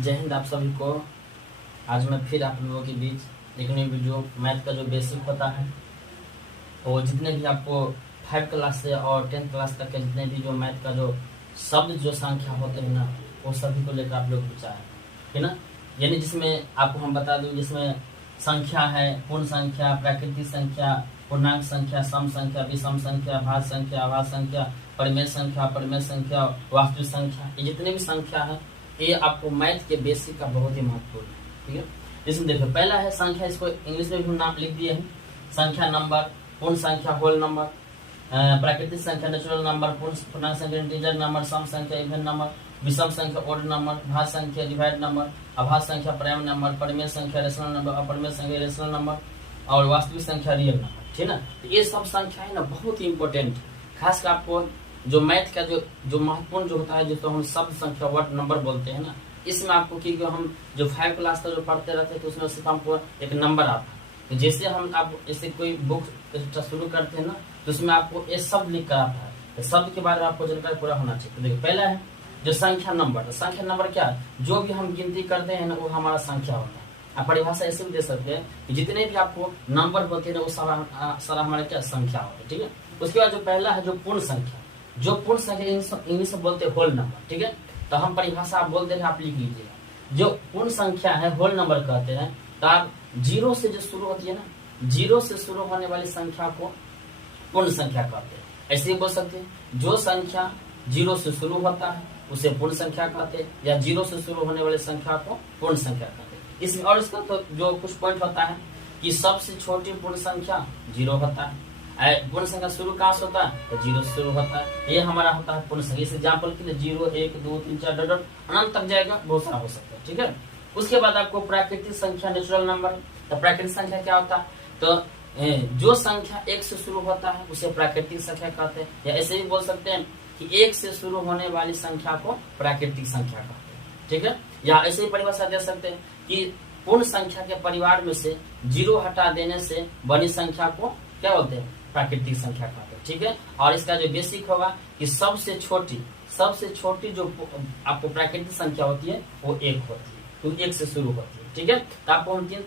जय हिंद आप सभी को। आज मैं फिर आप लोगों के बीच एक नई वीडियो मैथ का जो बेसिक होता है वो जितने भी आपको 5 क्लास से और 10th क्लास तक के जितने भी जो मैथ का जो शब्द जो संख्या होते हैं ना वो सभी को लेकर आप लोग पूछा है ना। यानी जिसमें आपको हम बता दूं जिसमें संख्या है, पूर्ण संख्या, प्राकृतिक संख्या, पूर्णांक संख्या, सम संख्या, विषम संख्या, भाज्य संख्या, अभाज्य संख्या, परिमेय संख्या, अपरिमेय संख्या, वास्तविक संख्या, ये जितने भी संख्या है ये आपको मैथ के बेसिक का बहुत ही महत्वपूर्ण है। ठीक है, इसमें देखो पहला है संख्या, इसको इंग्लिश में भी नाम लिख दिए हैं। संख्या नंबर, पूर्ण संख्या होल नंबर, प्राकृतिक संख्या नेचुरल नंबर, पूर्णांक संख्या इंटीजर नंबर, सम संख्या इवन नंबर, विषम संख्या ओड नंबर, भाज्य संख्या डिवाइड नंबर, अभाज्य संख्या प्राइम नंबर, परिमेय संख्या रेशनल नंबर, अपरिमेय संख्या रेशनल नंबर और वास्तविक संख्या रियल नंबर। ठीक है ना, तो ये सब संख्या है ना बहुत ही इंपॉर्टेंट, खास कर आपको जो मैथ का जो महत्वपूर्ण जो होता है जिसको हम शब्द संख्या वर्ड नंबर बोलते हैं ना, इसमें आपको कि हम जो 5 क्लास तक जो पढ़ते रहते हैं तो उसमें सिर्फ हमको एक नंबर आता है। तो जैसे हम आप जैसे कोई बुक शुरू करते हैं ना तो उसमें आपको ये शब्द लिख कर आता है, तो शब्द के बारे में आपको जानकारी पूरा होना चाहिए। तो देखिए पहला है जो संख्या नंबर। तो संख्या नंबर क्या है, जो भी हम गिनती करते हैं ना वो हमारा संख्या होता है। आप परिभाषा ऐसे भी दे सकते हैं कि जितने भी आपको नंबर होते हैं ना वो सारा हमारे क्या संख्या होता है। ठीक है, उसके बाद जो पहला है जो पूर्ण संख्या, जो पूर्ण संख्या इंग्लिश में बोलते हैं होल नंबर। ठीक है, तो हम परिभाषा आप बोलते हैं, आप लिख लीजिएगा। जो पूर्ण संख्या है होल नंबर कहते हैं, तो आप 0 से जो शुरू होती है ना, 0 से शुरू होने वाली संख्या को पूर्ण संख्या कहते हैं। ऐसे ही बोल सकते हैं जो संख्या 0 से शुरू होता है उसे पूर्ण संख्या कहते हैं, या 0 से शुरू होने वाली संख्या को पूर्ण संख्या कहते हैं। इसमें और इसका तो जो कुछ पॉइंट होता है कि सबसे छोटी पूर्ण संख्या 0 होता है, पूर्ण संख्या शुरू कहाँ से होता है तो 0 से शुरू होता है, ये हमारा होता है पूर्ण संख्या। इस एग्जाम्पल के लिए 0 1 2 3 4 डॉट अनंत तक जाएगा, बहुत सारा हो सकता है। ठीक है, उसके बाद आपको प्राकृतिक संख्या नेचुरल नंबर। तो प्राकृतिक संख्या क्या होता है, तो जो संख्या 1 से शुरू होता है उसे प्राकृतिक संख्या कहते हैं, या ऐसे भी बोल सकते हैं कि 1 से शुरू होने वाली संख्या को प्राकृतिक संख्या कहते हैं। ठीक है, या ऐसे ही परिभाषा दे सकते हैं कि पूर्ण संख्या के परिवार में से 0 हटा देने से बनी संख्या को क्या बोलते हैं, प्राकृतिक संख्या कहते हैं। ठीक है, और इसका जो बेसिक होगा कि सबसे छोटी जो आपको प्राकृतिक संख्या होती है वो 1 होती है, तो 1 से शुरू होती है। ठीक है, तो आपको हम 3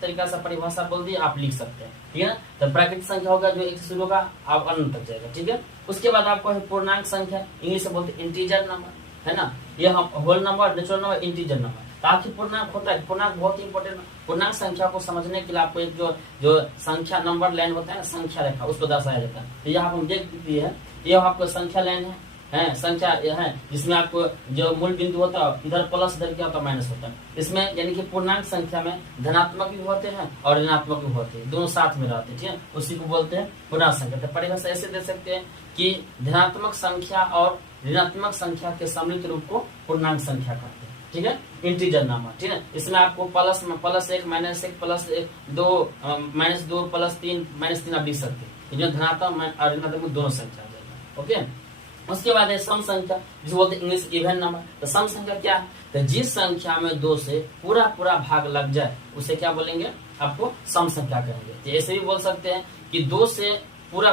तरीका से परिभाषा बोल दिए, आप लिख सकते हैं। ठीक है, तो प्राकृतिक संख्या होगा जो 1 से शुरू होगा, आप अनंत तक जाएगा। ठीक है, उसके बाद आपको है पूर्णांक संख्या, इंग्लिश में बोलते हैं इंटीजर नंबर, है ना। ये हम whole number, natural number, integer number. ताकि पूर्णांक होता है, पूर्णांक बहुत इंपॉर्टेंट। पूर्णांक संख्या को समझने के लिए आपको एक जो संख्या नंबर लाइन होता है ना, संख्या रेखा, उसको दर्शाया जाता है। तो यहाँ हम देख दी है, ये आपको संख्या लाइन है संख्या है, जिसमें आपको जो मूल बिंदु होता है इधर प्लस, इधर क्या होता है माइनस होता है। इसमें यानी कि पूर्णांक संख्या में धनात्मक भी होते हैं और ऋणात्मक भी होते हैं, दोनों साथ में रहते हैं। ठीक है, उसी को बोलते हैं पूर्णांक संख्या। तो परिभाषा ऐसे दे सकते हैं कि धनात्मक संख्या और ऋणात्मक संख्या के सम्मिलित रूप को पूर्णांक संख्या कहते हैं। ठीक है, इंटीजर नंबर। ठीक है, इसमें आपको प्लस 1 -1 प्लस 2 -2 प्लस 3 -3 आप लिख सकते हैं, जो धनात्मक और ऋणात्मक दोनों संख्या आ जाएगा। ओके, उसके बाद है सम संख्या, जिसे बोलते हैं इंग्लिश इवन नंबर। तो सम संख्या क्या है, तो जिस संख्या में 2 से पूरा भाग लग जाए उसे क्या बोलेंगे, आपको सम संख्या कहेंगे। तो ऐसे भी बोल सकते हैं कि 2 से पूरा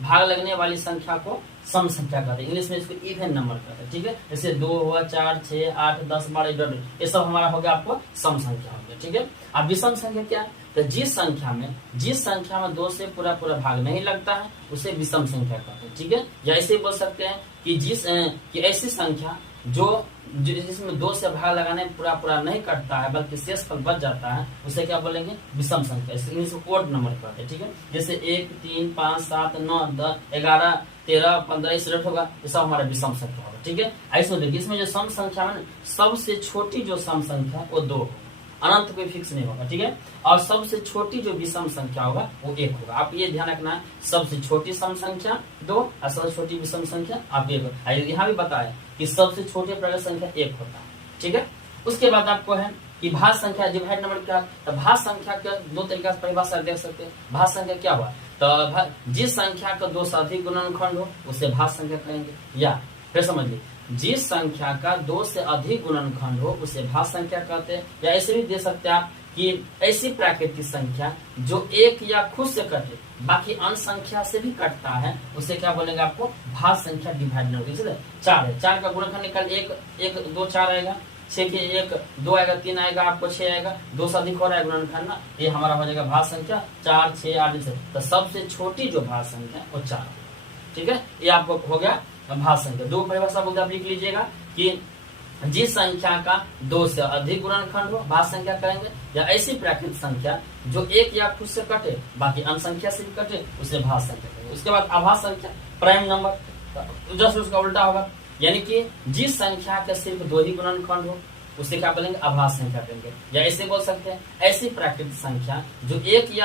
भाग लगने वाली संख्या को सम संख्या कहते हैं, इंग्लिश में इसको इवन नंबर कहते हैं। ठीक है, जैसे 2 हुआ, 4 6 8 10 12 ये सब हमारा हो गया आपको सम संख्या हो गया। ठीक है, अब विषम संख्या क्या है, तो जिस संख्या में 2 से पूरा भाग नहीं लगता है उसे विषम संख्या कहते हैं। ठीक है, या ऐसे बोल सकते हैं कि ऐसी संख्या जिसमें 2 से भाग लगाने पूरा नहीं कटता है बल्कि शेषफल बच जाता है उसे क्या बोलेंगे, विषम संख्या। इंग्लिश में ओड नंबर कहते हैं। ठीक है, जैसे 1 3 5 7 9 10 11 13 15 इस रेट होगा, ये सब हमारा विषम संख्या होगा। ठीक है, ऐसे देखिए इसमें जो सम संख्या है सबसे छोटी जो सम संख्या वो 2 होगा, अनंत कोई फिक्स नहीं होगा। ठीक है, और सबसे छोटी जो विषम संख्या होगा वो 1 होगा। आप ये ध्यान रखना है, सबसे छोटी सम संख्या 2 और सबसे छोटी विषम संख्या आप 1 होगा। यहाँ भी बताया कि सबसे छोटी प्राकृतिक संख्या 1 होता है। ठीक है, उसके बाद आपको है कि भाज्य संख्या डिवाइड नंबर क्या है, तो भाज्य संख्या के 2 तरीका से परिभाषा देख सकते हैं। भाज्य संख्या क्या हुआ, तो जिस संख्या का 2 से अधिक गुणनखंड हो उसे भाज्य संख्या कहेंगे, या फिर समझिए जिस संख्या का 2 से अधिक गुणनखंड हो उसे भाज्य संख्या कहते हैं। या ऐसे भी दे सकते हैं आप कि ऐसी प्राकृतिक संख्या जो 1 या खुद से कटे बाकी अन्य संख्या से भी कटता है उसे क्या बोलेंगे, आपको भाज्य संख्या डिवाइड नंबर। 4 है, 4 का गुणनखंड निकाल 1 1 2 4 आएगा, 6 के 1 2 आएगा, 3 आएगा, आपको 6 आएगा, 2 से अधिक हो रहा है गुणनखंड ना, ये हमारा हो जाएगा भाज्य संख्या 4, 6, 8 से। तो सबसे छोटी जो भाज्य संख्या वो 4, ठीक है, ये आपको हो गया भाज्य संख्या। दो परिभाषा बोलते आप लिख लीजिएगा कि जिस संख्या का 2 से अधिक गुणनखंड हो भाज्य संख्या कहेंगे, या ऐसी प्राकृतिक संख्या जो एक या खुद से कटे बाकी अन्य संख्या से भी कटे उसे भाज्य संख्या कहेंगे। उसके बाद अभाज्य संख्या प्राइम नंबर, जस्ट उसका उल्टा होगा, यानी कि जिस संख्या के सिर्फ 2 ही गुणनखंड हो उसे क्या बोलेंगे, अभाज्य संख्या कहेंगे। या ऐसे बोल सकते हैं ऐसी प्राकृतिक संख्या जो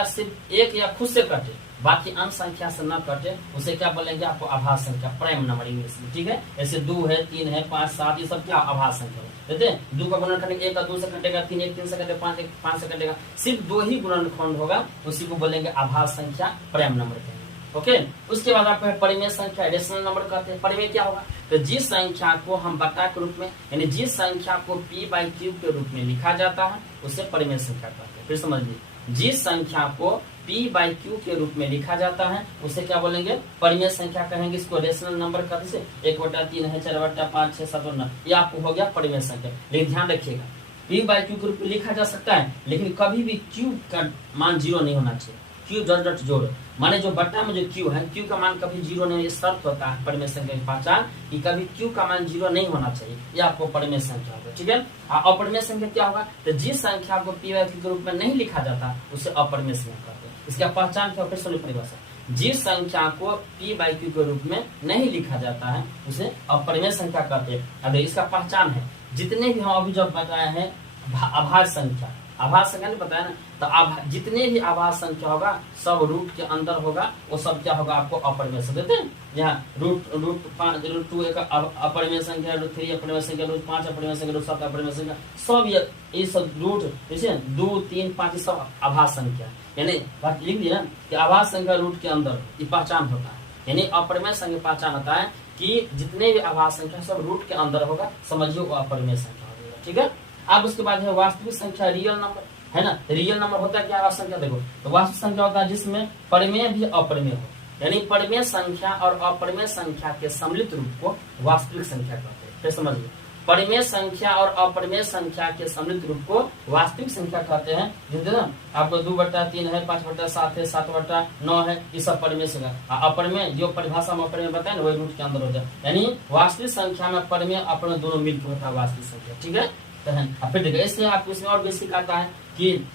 सिर्फ एक या खुद से कटे बाकी अन्य संख्या से न कटे उसे क्या बोलेंगे, आपको अभाज्य संख्या प्राइम नंबर इंग्लिश में, ठीक है। ऐसे 2 है, 3 है, 5, 7 ये सब क्या अभाज्य संख्या है। देखते हैं 2 का गुणनखंड 1 का 2 से कटेगा, 3 1 3 से कटेगा, 5 1 5 से कटेगा, सिर्फ 2 ही गुणनखंड होगा, उसी को बोलेंगे अभाज्य संख्या प्राइम नंबर कहेंगे। ओके, उसके बाद आपको परिमेय संख्या रेशनल नंबर कहते हैं। परिमेय क्या होगा, तो जिस संख्या को हम बटा के रूप में, यानी जिस संख्या को p/q के रूप में लिखा जाता है उसे परिमेय संख्या कहते हैं। फिर समझिए, जिस संख्या को p/q के रूप में लिखा जाता है उसे क्या बोलेंगे, परिमेय संख्या कहेंगे। इसको रेशनल नंबर कहते हैं। 1/3 है, 4/5 6 7 9, ये आपको हो गया परिमेय संख्या। लेकिन ध्यान रखिएगा p/q के रूप में लिखा जा सकता है, लेकिन कभी भी q का मान 0 नहीं होना चाहिए। q डट जोड़, माने जो बट्टा में जो q है, q का मान कभी 0 नहीं, ये शर्त होता है परिमेय संख्या की पहचान कि कभी q का मान 0 नहीं होना चाहिए, ये आपको परिमेय संख्या होगा, ठीक है। अपरिमेय संख्या क्या होगा, तो जिस संख्या को p/q के रूप में नहीं लिखा जाता उसे अपरिमेय संख्या कहते हैं। इसका पहचान क्या, फिर सुनिए परिभाषा, जिस संख्या को p/q के रूप में नहीं लिखा जाता है उसे अपरिमेय संख्या कहते हैं। अब इसका पहचान है, जितने भी हम अभी जब बताए हैं अभाज्य संख्या, अभाज्य संख्या नहीं बताया ना, तो जितने भी अभाज्य संख्या होगा सब रूट के अंदर होगा, वो सब क्या होगा, आपको अपरिमेय संख्या देते हैं। यहाँ रूट 5 √2 एक अपरिमेय संख्या, √3 अपरिमेय संख्या, √5 अपरिमेय संख्या, √7 अपरिमेय संख्या, सब ये सब रूट जैसे 2 3 5 सब अभाज्य संख्या, यानी बात लिख दिया कि अभाज्य संख्या रूट के अंदर ये पहचान होता है। यानी अपरिमेय संख्या पहचान होता है कि जितने भी अभाज्य संख्या सब रूट के अंदर होगा, समझिए वो अपरिमेय संख्या होगा, ठीक है। अब उसके बाद है वास्तविक संख्या, रियल नंबर, है ना। रियल नंबर होता है क्या, वास्तविक संख्या। देखो, तो वास्तविक संख्या होता है जिसमें परिमेय भी अपरिमेय हो, यानी परिमेय संख्या और अपरिमेय संख्या के सम्मिलित रूप को वास्तविक संख्या कहते हैं। फिर समझिए, परिमेय संख्या और अपरिमेय संख्या के सम्मिलित रूप को वास्तविक संख्या कहते हैं। जैसे ना आपको 2/3 है, 5/7 है, 7/9 है, ये सब परिमेय संख्या। अपरिमेय जो परिभाषा में अपरिमेय बताए ना वही रूट के अंदर हो जाए, यानी वास्तविक संख्या में परिमेय अपरिमेय दोनों मिलकर होता है वास्तविक संख्या, ठीक है। फिर देखिए, इसलिए आपको इसमें और बेसिक आता है कि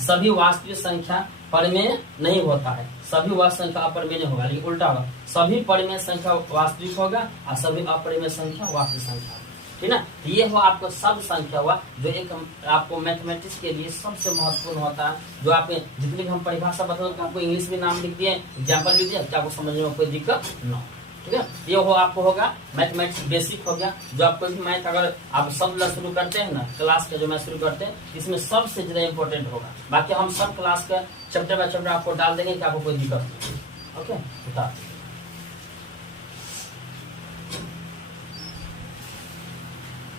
सभी वास्तविक संख्या परिमेय नहीं होता है, सभी वास्तविक संख्या अपरिमेय नहीं होगा, लेकिन उल्टा होगा, सभी परिमेय संख्या वास्तविक होगा और सभी अपरिमेय संख्या वास्तविक संख्या, ठीक है। ये हुआ आपको सब संख्या हुआ, जो एक आपको मैथमेटिक्स के लिए सबसे महत्वपूर्ण होता है। जो आपने जितनी भी हम परिभाषा बताते आपको इंग्लिश में नाम लिख दिए, एग्जाम्पल भी दिया, क्या आपको समझने में कोई दिक्कत न, ठीक है। ये हो आपको होगा मैथमेटिक्स बेसिक हो गया। जो आप कोई भी मैथ अगर आप सब शुरू करते हैं ना, क्लास का जो मैथ शुरू करते हैं, इसमें सबसे ज्यादा इंपॉर्टेंट होगा। बाकी हम सब क्लास का चैप्टर बाय चैप्टर आपको डाल देंगे कि आपको कोई दिक्कत नहीं, ओके।